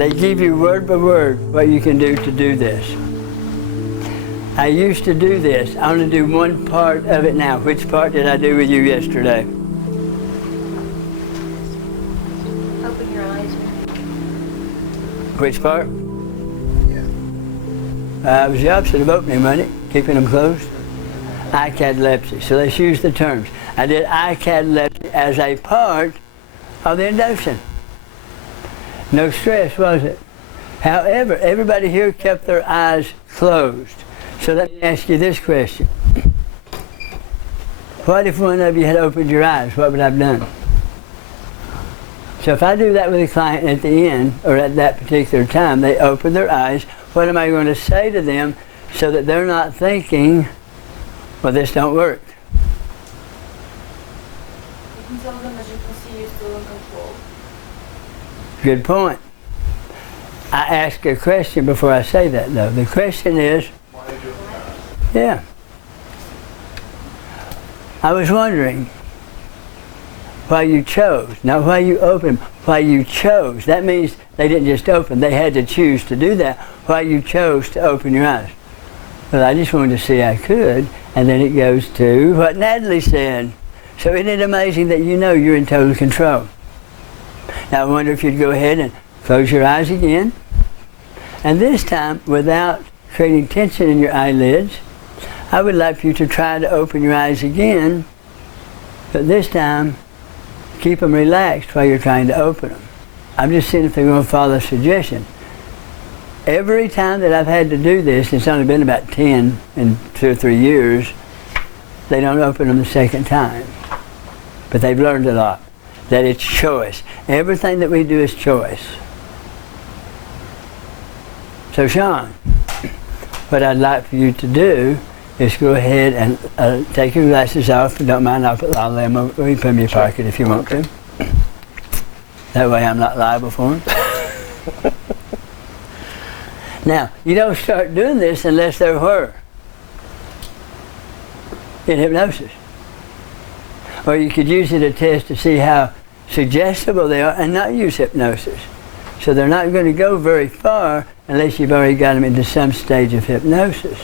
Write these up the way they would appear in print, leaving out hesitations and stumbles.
They give you word by word what you can do to do this. I used to do this. I only do one part of it now. Which part did I do with you yesterday? Open your eyes. Which part? It was the opposite of opening, wasn't it? Keeping them closed. Eye catalepsy. So let's use the terms. I did eye catalepsy as a part of the induction. No stress, was it? However, everybody here kept their eyes closed. So let me ask you this question. What if one of you had opened your eyes? What would I have done? So if I do that with a client at the end, or at that particular time, they open their eyes, what am I going to say to them so that they're not thinking, well, this don't work? You can tell them, as you can see, you're still in control. Good point. I ask a question before I say that, though. The question is, yeah. I was wondering why you chose, not why you opened, why you chose. That means they didn't just open, they had to choose to do that. Why you chose to open your eyes. Well, I just wanted to see I could, and then it goes to what Natalie said. So isn't it amazing that you know you're in total control? Now I wonder if you'd go ahead and close your eyes again, and this time without creating tension in your eyelids, I would like for you to try to open your eyes again, but this time keep them relaxed while you're trying to open them. I'm just seeing if they're going to follow the suggestion. Every time that I've had to do this, it's only been about 10 in 2 or 3 years, they don't open them the second time. But they've learned a lot, that it's choice. Everything that we do is choice. So Sean, what I'd like for you to do is go ahead and take your glasses off. If you don't mind, I'll lay them over. You put them in your pocket if you want to. That way I'm not liable for them. Now, you don't start doing this unless they're where? In hypnosis. Or you could use it as a test to see how suggestible they are and not use hypnosis. So they're not going to go very far unless you've already got them into some stage of hypnosis.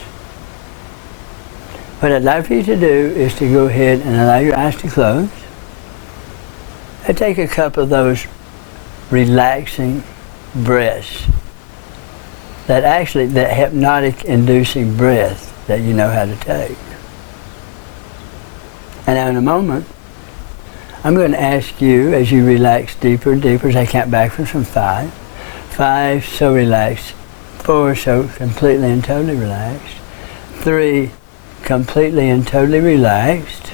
What I'd like for you to do is to go ahead and allow your eyes to close. And take a couple of those relaxing breaths. That hypnotic inducing breath that you know how to take. And now in a moment, I'm going to ask you as you relax deeper and deeper as I count backwards from 5. 5, so relaxed. 4, so completely and totally relaxed. 3, completely and totally relaxed.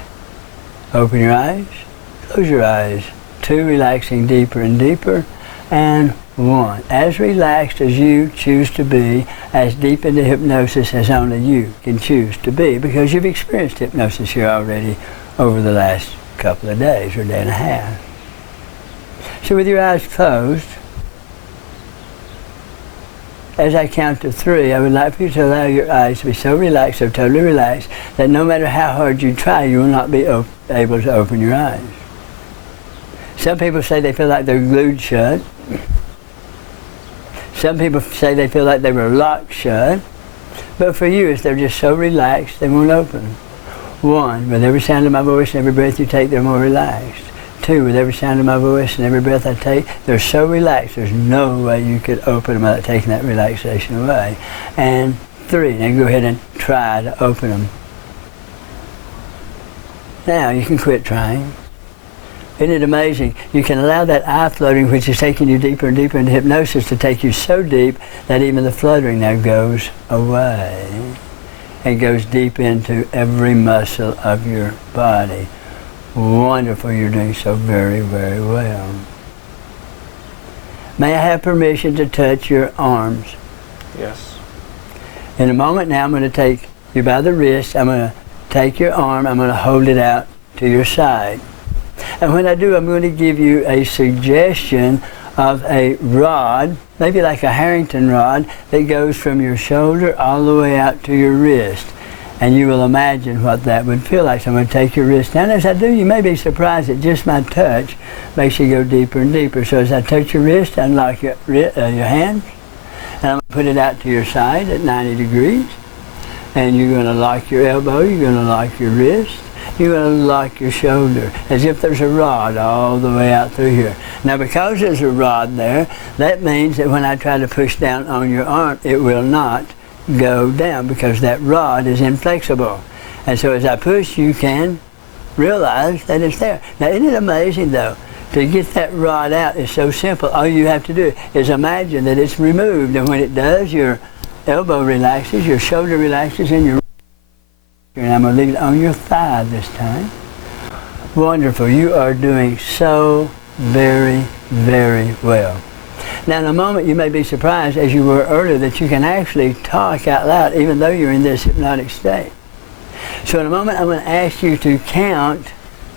Open your eyes, close your eyes. 2, relaxing deeper and deeper. And 1, as relaxed as you choose to be, as deep into hypnosis as only you can choose to be, because you've experienced hypnosis here already over the last couple of days or day and a half. So with your eyes closed, as I count to 3, I would like for you to allow your eyes to be so relaxed, so totally relaxed, that no matter how hard you try, you will not be able to open your eyes. Some people say they feel like they're glued shut. Some people say they feel like they were locked shut. But for you, they're just so relaxed, they won't open. 1, with every sound of my voice and every breath you take, they're more relaxed. 2, with every sound of my voice and every breath I take, they're so relaxed, there's no way you could open them without taking that relaxation away. And 3, now go ahead and try to open them. Now you can quit trying. Isn't it amazing? You can allow that eye fluttering, which is taking you deeper and deeper into hypnosis, to take you so deep that even the fluttering now goes away. It goes deep into every muscle of your body. Wonderful, you're doing so very, very well. May I have permission to touch your arms? Yes. In a moment now, I'm going to take you by the wrist. I'm going to take your arm. I'm going to hold it out to your side. And when I do, I'm going to give you a suggestion of a rod, maybe like a Harrington rod, that goes from your shoulder all the way out to your wrist. And you will imagine what that would feel like. So I'm going to take your wrist down. As I do, you may be surprised that just my touch makes you go deeper and deeper. So as I touch your wrist, unlock your hand, and I'm going to put it out to your side at 90 degrees. And you're going to lock your elbow, you're going to lock your wrist, you're going to lock your shoulder, as if there's a rod all the way out through here. Now because there's a rod there, that means that when I try to push down on your arm, it will not go down because that rod is inflexible. And so as I push, you can realize that it's there. Now isn't it amazing though? To get that rod out is so simple. All you have to do is imagine that it's removed, and when it does, your elbow relaxes, your shoulder relaxes, and I'm going to leave it on your thigh this time. Wonderful. You are doing so very, very well. Now in a moment you may be surprised, as you were earlier, that you can actually talk out loud even though you're in this hypnotic state. So in a moment I'm going to ask you to count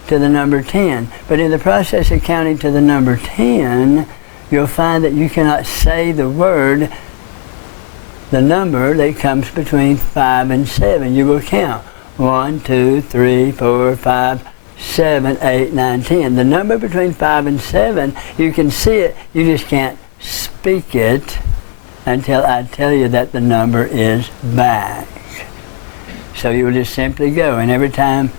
to the number 10. But in the process of counting to the number 10, you'll find that you cannot say the word, the number that comes between 5 and 7. You will count 1, 2, 3, 4, 5, 7, 8, 9, 10. The number between 5 and 7, you can see it, you just can't speak it until I tell you that the number is back. So you will just simply go, and every time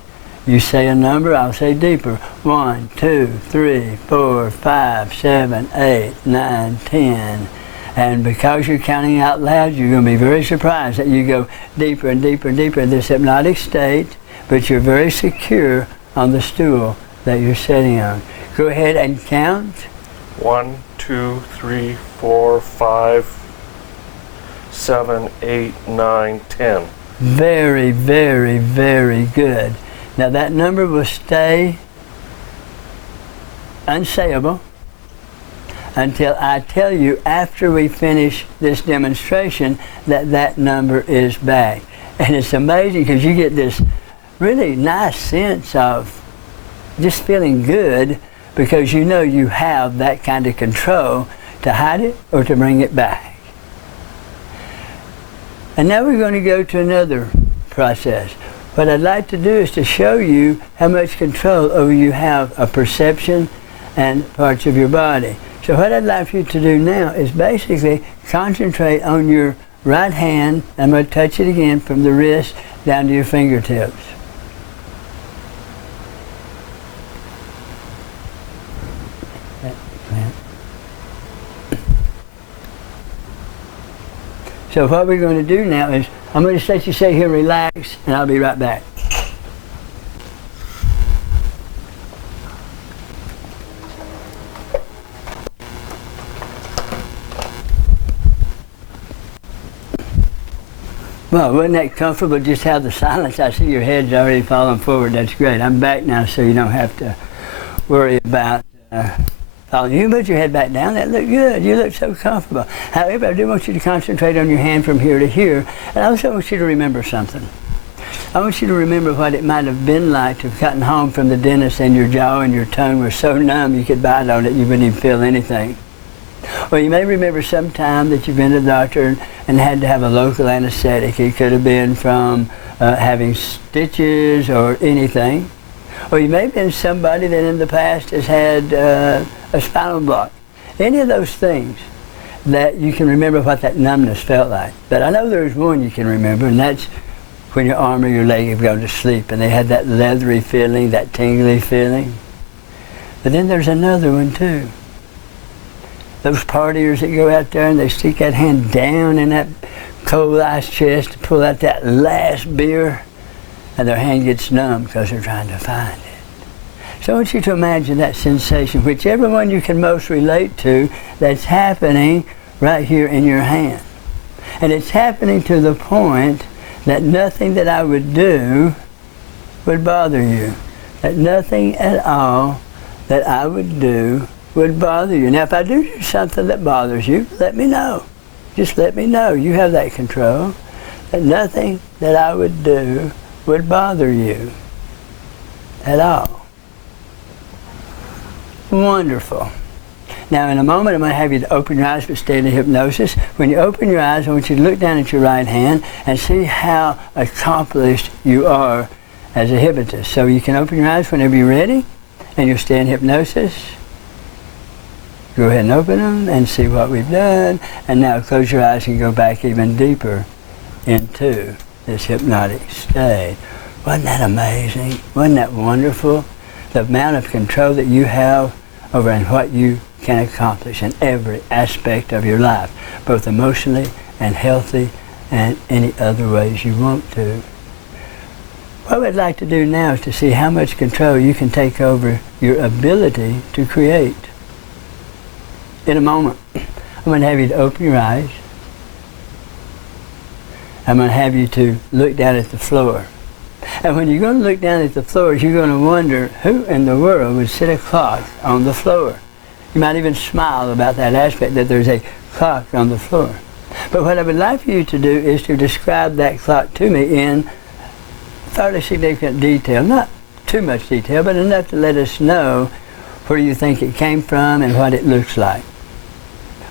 you say a number, I'll say deeper. 1, 2, 3, 4, 5, 7, 8, 9, 10. And because you're counting out loud, you're going to be very surprised that you go deeper and deeper and deeper in this hypnotic state, but you're very secure on the stool that you're sitting on. Go ahead and count. 1, 2, 3, 4, 5, 7, 8, 9, 10. Very, very, very good. Now that number will stay unsayable until I tell you after we finish this demonstration that that number is back. And it's amazing because you get this really nice sense of just feeling good because you know you have that kind of control to hide it or to bring it back. And now we're going to go to another process. What I'd like to do is to show you how much control over you have of perception and parts of your body. So what I'd like for you to do now is basically concentrate on your right hand. I'm going to touch it again from the wrist down to your fingertips. So what we're going to do now is I'm going to let you sit here, relax, and I'll be right back. Well, wasn't that comfortable just have the silence? I see your head's already falling forward. That's great. I'm back now so you don't have to worry about falling. You can put your head back down. That looked good. You look so comfortable. However, I do want you to concentrate on your hand from here to here. And I also want you to remember something. I want you to remember what it might have been like to have gotten home from the dentist and your jaw and your tongue were so numb you could bite on it you wouldn't even feel anything. Or you may remember some time that you've been to the doctor and had to have a local anesthetic. It could have been from having stitches or anything. Or you may have been somebody that in the past has had a spinal block. Any of those things that you can remember what that numbness felt like. But I know there's one you can remember, and that's when your arm or your leg have gone to sleep and they had that leathery feeling, that tingly feeling. But then there's another one too. Those partiers that go out there and they stick that hand down in that cold ice chest to pull out that last beer, and their hand gets numb because they're trying to find it. So I want you to imagine that sensation, whichever one you can most relate to, that's happening right here in your hand. And it's happening to the point that nothing that I would do would bother you. That nothing at all that I would do would bother you. Now if I do something that bothers you, let me know. Just let me know. You have that control. That nothing that I would do would bother you at all. Wonderful. Now in a moment I'm going to have you to open your eyes but stay in the hypnosis. When you open your eyes, I want you to look down at your right hand and see how accomplished you are as a hypnotist. So you can open your eyes whenever you're ready and you'll stay in hypnosis. Go ahead and open them and see what we've done. And now close your eyes and go back even deeper into this hypnotic state. Wasn't that amazing? Wasn't that wonderful? The amount of control that you have over what you can accomplish in every aspect of your life, both emotionally and healthy and any other ways you want to. What we'd like to do now is to see how much control you can take over your ability to create. In a moment, I'm going to have you to open your eyes. I'm going to have you to look down at the floor. And when you're going to look down at the floor, you're going to wonder who in the world would set a clock on the floor. You might even smile about that aspect, that there's a clock on the floor. But what I would like for you to do is to describe that clock to me in fairly significant detail. Not too much detail, but enough to let us know where you think it came from and what it looks like,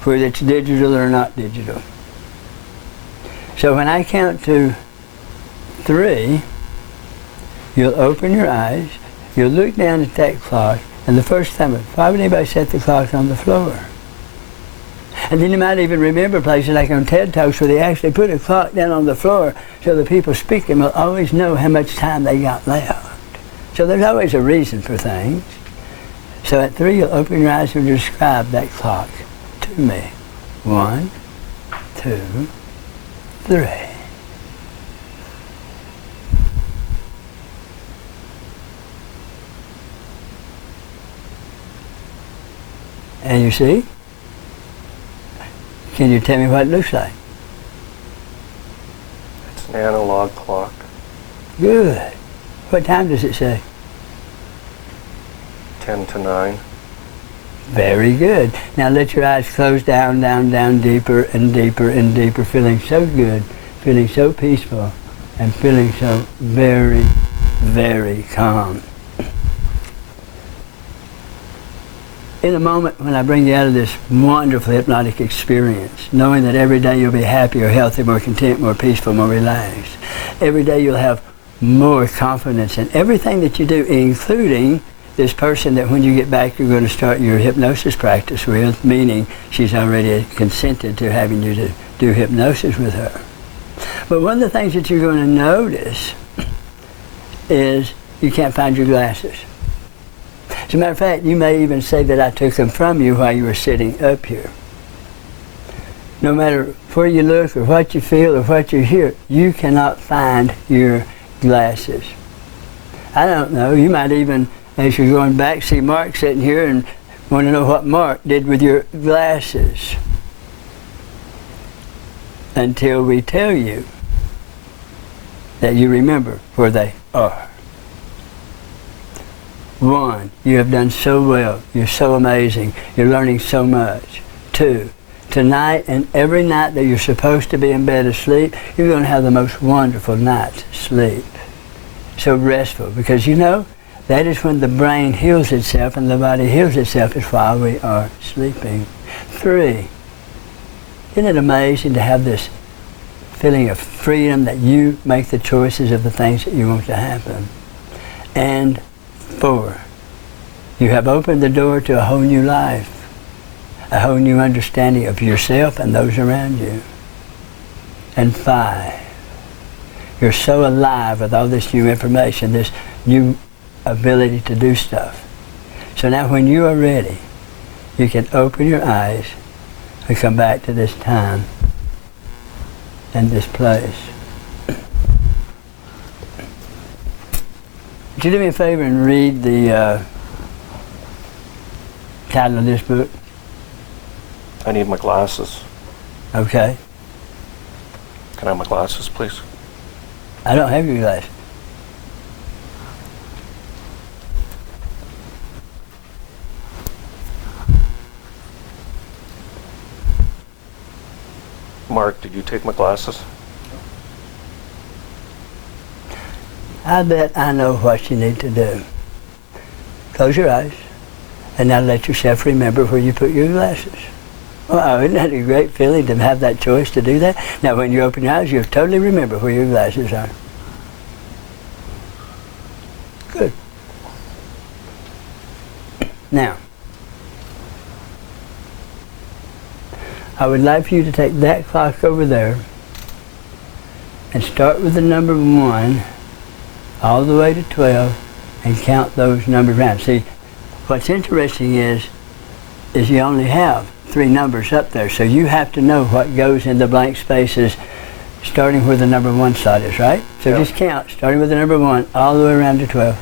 whether it's digital or not digital. So when I count to 3, you'll open your eyes, you'll look down at that clock, and the first time, why would anybody set the clock on the floor? And then you might even remember places like on TED Talks where they actually put a clock down on the floor so the people speaking will always know how much time they got left. So there's always a reason for things. So at 3, you'll open your eyes and describe that clock to me. 1, 2, 3. And you see? Can you tell me what it looks like? It's an analog clock. Good. What time does it say? 10 to 9. Very good. Now let your eyes close down, down, down, deeper and deeper and deeper, feeling so good, feeling so peaceful, and feeling so very, very calm. In a moment when I bring you out of this wonderful hypnotic experience, knowing that every day you'll be happier, healthier, more content, more peaceful, more relaxed. Every day you'll have more confidence in everything that you do, including this person that when you get back you're going to start your hypnosis practice with, meaning she's already consented to having you to do hypnosis with her. But one of the things that you're going to notice is you can't find your glasses. As a matter of fact, you may even say that I took them from you while you were sitting up here. No matter where you look or what you feel or what you hear, you cannot find your glasses. I don't know, you might even, as you're going back, see Mark sitting here and want to know what Mark did with your glasses. Until we tell you that you remember where they are. 1, you have done so well. You're so amazing. You're learning so much. 2, tonight and every night that you're supposed to be in bed asleep, you're going to have the most wonderful night's sleep. So restful, because you know, that is when the brain heals itself and the body heals itself, is while we are sleeping. 3, isn't it amazing to have this feeling of freedom that you make the choices of the things that you want to happen? And 4, you have opened the door to a whole new life, a whole new understanding of yourself and those around you. And 5, you're so alive with all this new information, this new ability to do stuff. So now when you are ready, you can open your eyes and come back to this time and this place. Would you do me a favor and read the title of this book? I need my glasses. Okay. Can I have my glasses, please? I don't have your glasses. Mark, did you take my glasses? I bet I know what you need to do. Close your eyes And now let yourself remember where you put your glasses. Wow, isn't that a great feeling to have that choice to do that? Now when you open your eyes, you'll totally remember where your glasses are. Good. Now, I would like for you to take that clock over there and start with the number 1 all the way to 12 and count those numbers around. See, what's interesting is you only have 3 numbers up there, so you have to know what goes in the blank spaces starting where the number 1 slot is, right? So Yeah. just count, starting with the number 1 all the way around to 12.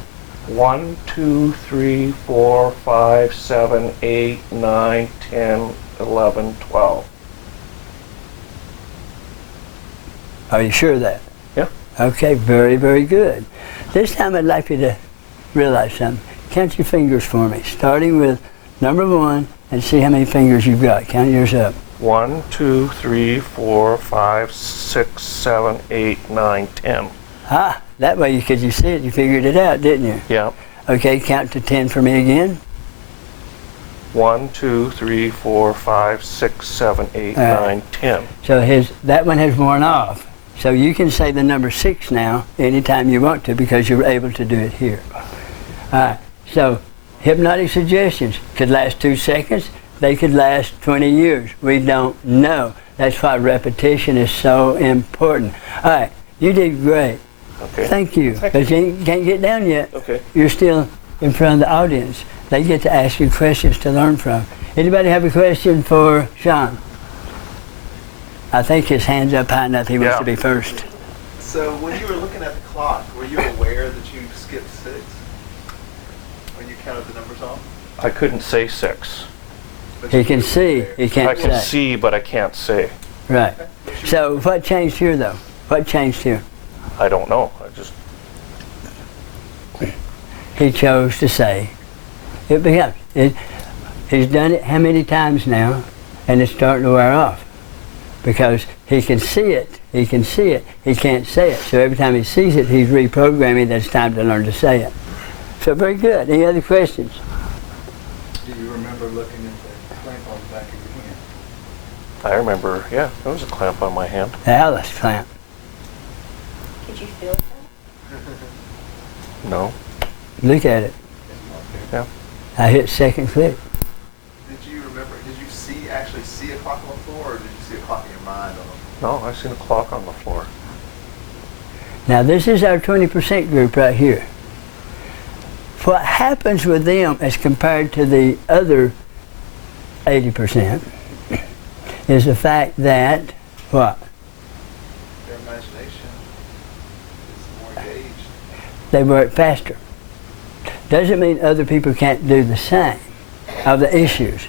1, 2, 3, 4, 5, 7, 8, 9, 10, 11, 12. Are you sure of that? Yeah. Okay, very, very good. This time I'd like you to realize something. Count your fingers for me, starting with number 1 and see how many fingers you've got. Count yours up. 1, 2, 3, 4, 5, 6, 7, 8, 9, 10. Ah, that way could you see it? You figured it out, didn't you? Yeah. Okay, count to 10 for me again. 1, 2, 3, 4, 5, 6, 7, 8, 9, 10. So that one has worn off. So you can say the number 6 now anytime you want to because you're able to do it here. All right, so hypnotic suggestions could last 2 seconds. They could last 20 years. We don't know. That's why repetition is so important. All right, you did great. Okay. Thank you. Because you can't get down yet. Okay. You're still in front of the audience. They get to ask you questions to learn from. Anybody have a question for Sean? I think his hand's up high enough he wants to be first. So when you were looking at the clock, were you aware that you skipped 6? When you counted the numbers off? I couldn't say 6. But He you can were see, aware. he can't I can say. see, but I can't say. Right. So what changed here though? What changed here? I don't know. I just He chose to say it becomes. He's done it how many times now, and it's starting to wear off. Because he can see it, he can't say it. So every time he sees it, he's reprogramming that it's time to learn to say it. So very good. Any other questions? Do you remember looking at the clamp on the back of your hand? I remember, yeah, there was a clamp on my hand. The Alice clamp. Could you feel that? No. Look at it. Yeah. I hit second click. Did you remember, did you actually see a clock on the floor, or did you see a clock in your mind on the No, I seen a clock on the floor. Now this is our 20% group right here. What happens with them as compared to the other 80% is the fact that, what? their imagination is more engaged? They work faster. Doesn't mean other people can't do the same of the issues.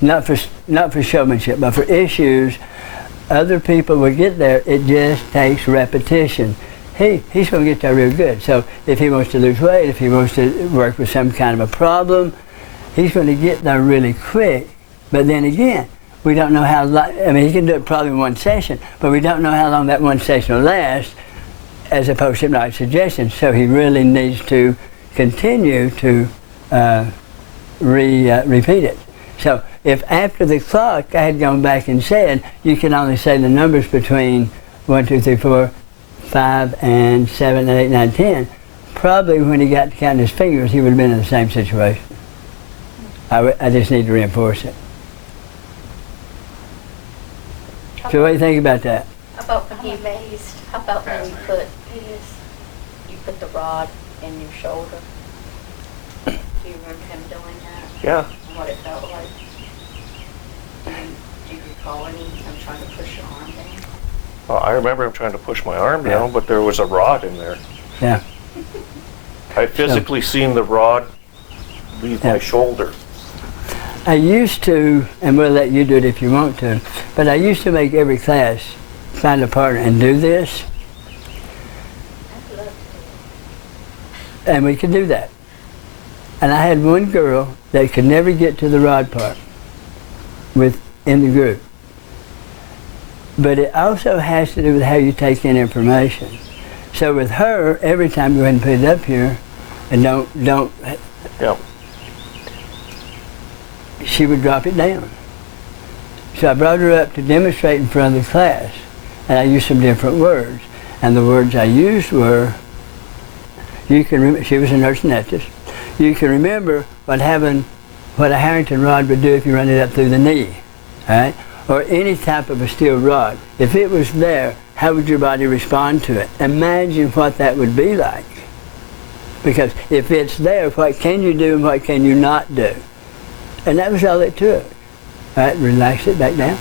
Not for showmanship, but for issues, other people will get there. It just takes repetition. He's going to get there real good. So if he wants to lose weight, if he wants to work with some kind of a problem, he's going to get there really quick. But then again, we don't know how long. I mean, he can do it probably in one session, but we don't know how long that one session will last, as opposed to hypnotic suggestions. So he really needs to continue to repeat it. So if after the clock I had gone back and said you can only say the numbers between 1, 2, 3, 4, 5, and 7, and 8, 9, 10, probably when he got to count his fingers he would have been in the same situation. I just need to reinforce it. So what do you think about that? How about when he amazed? How about when you put the rod in your shoulder? Do you remember him doing that? Yeah. And what it felt like? Do you recall him trying to push your arm down? Well, I remember him trying to push my arm down, but there was a rod in there. Yeah. I physically seen the rod leave my shoulder. I used to, and we'll let you do it if you want to, but I used to make every class find a partner and do this. I'd love And we could do that. And I had one girl that could never get to the rod part in the group. But it also has to do with how you take in information. So with her, every time you go ahead and put it up here, and don't Yeah. she would drop it down. So I brought her up to demonstrate in front of the class, and I used some different words. And the words I used were, she was a nurse anesthetist. You can remember what a Harrington rod would do if you run it up through the knee, right? Or any type of a steel rod. If it was there, how would your body respond to it? Imagine what that would be like. Because if it's there, what can you do and what can you not do? And that was all it took. All right, relax it back down.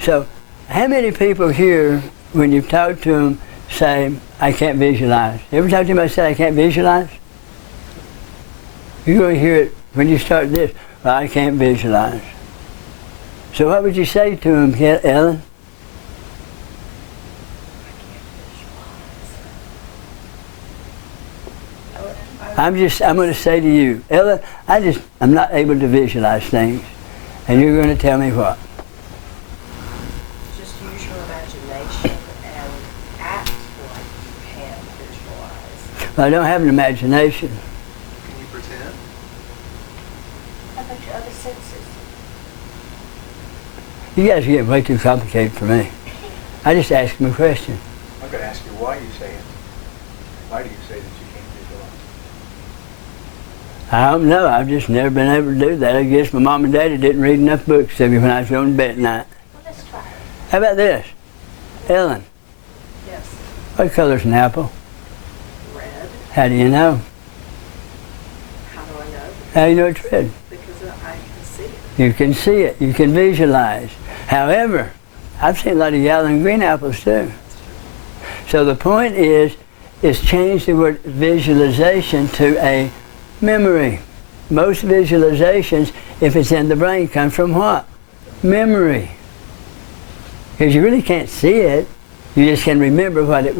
So, how many people here, when you talk to them, say, I can't visualize? You ever talk to anybody say, I can't visualize? You're going to hear it when you start this, well, I can't visualize. So what would you say to them, Ellen? I'm going to say to you, Ellen, I'm not able to visualize things. And you're going to tell me what? Just use your imagination and act like you can visualize. Well, I don't have an imagination. Can you pretend? How about your other senses? You guys are getting way too complicated for me. I just asked them a question. I'm going to ask you why you say it. Why do you say that you can't visualize? I don't know. I've just never been able to do that. I guess my mom and daddy didn't read enough books to me when I was going to bed at night. Well, let's try it. How about this? Ellen, Yes. what color's an apple? Red. How do you know? How do I know? How do you know it's red? Because I can see it. You can see it. You can visualize. However, I've seen a lot of yellow and green apples too. So the point is change the word visualization to a memory. Most visualizations, if it's in the brain, come from what? Memory. Because you really can't see it. You just can remember what it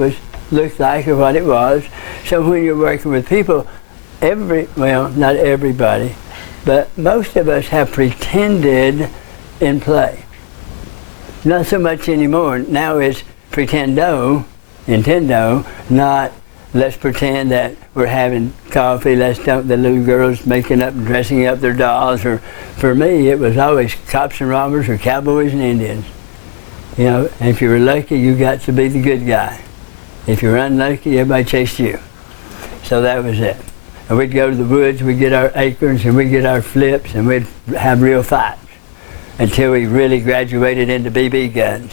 looked like or what it was. So when you're working with people, well, not everybody, but most of us have pretended in play. Not so much anymore. Now it's Nintendo, not let's pretend that we're having coffee, the little girls making up and dressing up their dolls, or for me it was always cops and robbers or cowboys and Indians. You know, and if you were lucky, you got to be the good guy. If you were unlucky, everybody chased you. So that was it. And we'd go to the woods, we'd get our acorns and we'd get our flips and we'd have real fights until we really graduated into BB guns.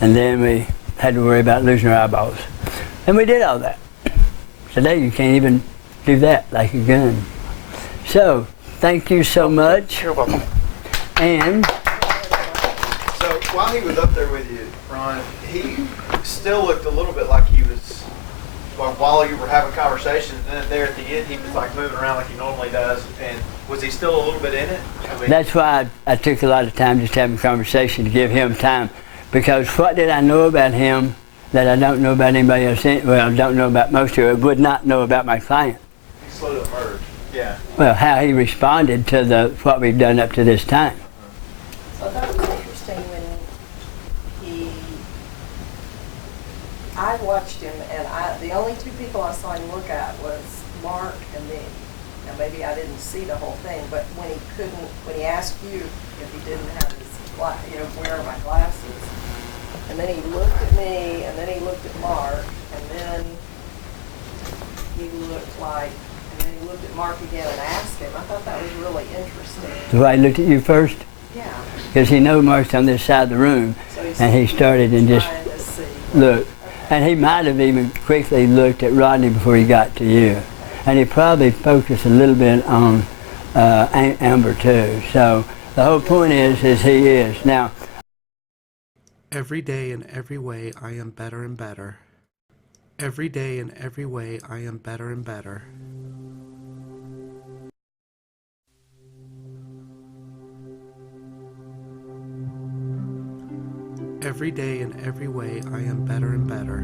And then we had to worry about losing our eyeballs. And we did all that. Today you can't even do that like a gun. So, thank you so much. You're welcome. And So while he was up there with you, Ron, he still looked a little bit like he was, while you were having conversations, and then there at the end he was like moving around like he normally does. And was he still a little bit in it? that's why I took a lot of time just having a conversation to give him time. Because what did I know about him that I don't know about anybody else? Well, don't know about most of it, would not know about my client. He slowly emerged. Yeah. Well, how he responded to what we've done up to this time. So that was interesting when I watched him, and the only two people I saw him look at was Mark and me. Now maybe I didn't see the whole thing, but when he asked you if he didn't have his, wear my glasses, and then he looked at me, and then he looked at Mark, and then he looked at Mark again and asked him. I thought that was really interesting. So I looked at you first? Yeah. Because he knows Mark's on this side of the room, So and he started and just trying to see. looked. And he might have even quickly looked at Rodney before he got to you. And he probably focused a little bit on Amber too. So the whole point is he is. Now, every day in every way I am better and better. Every day in every way I am better and better. Every day in every way I am better and better.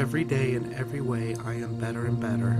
Every day in every way I am better and better.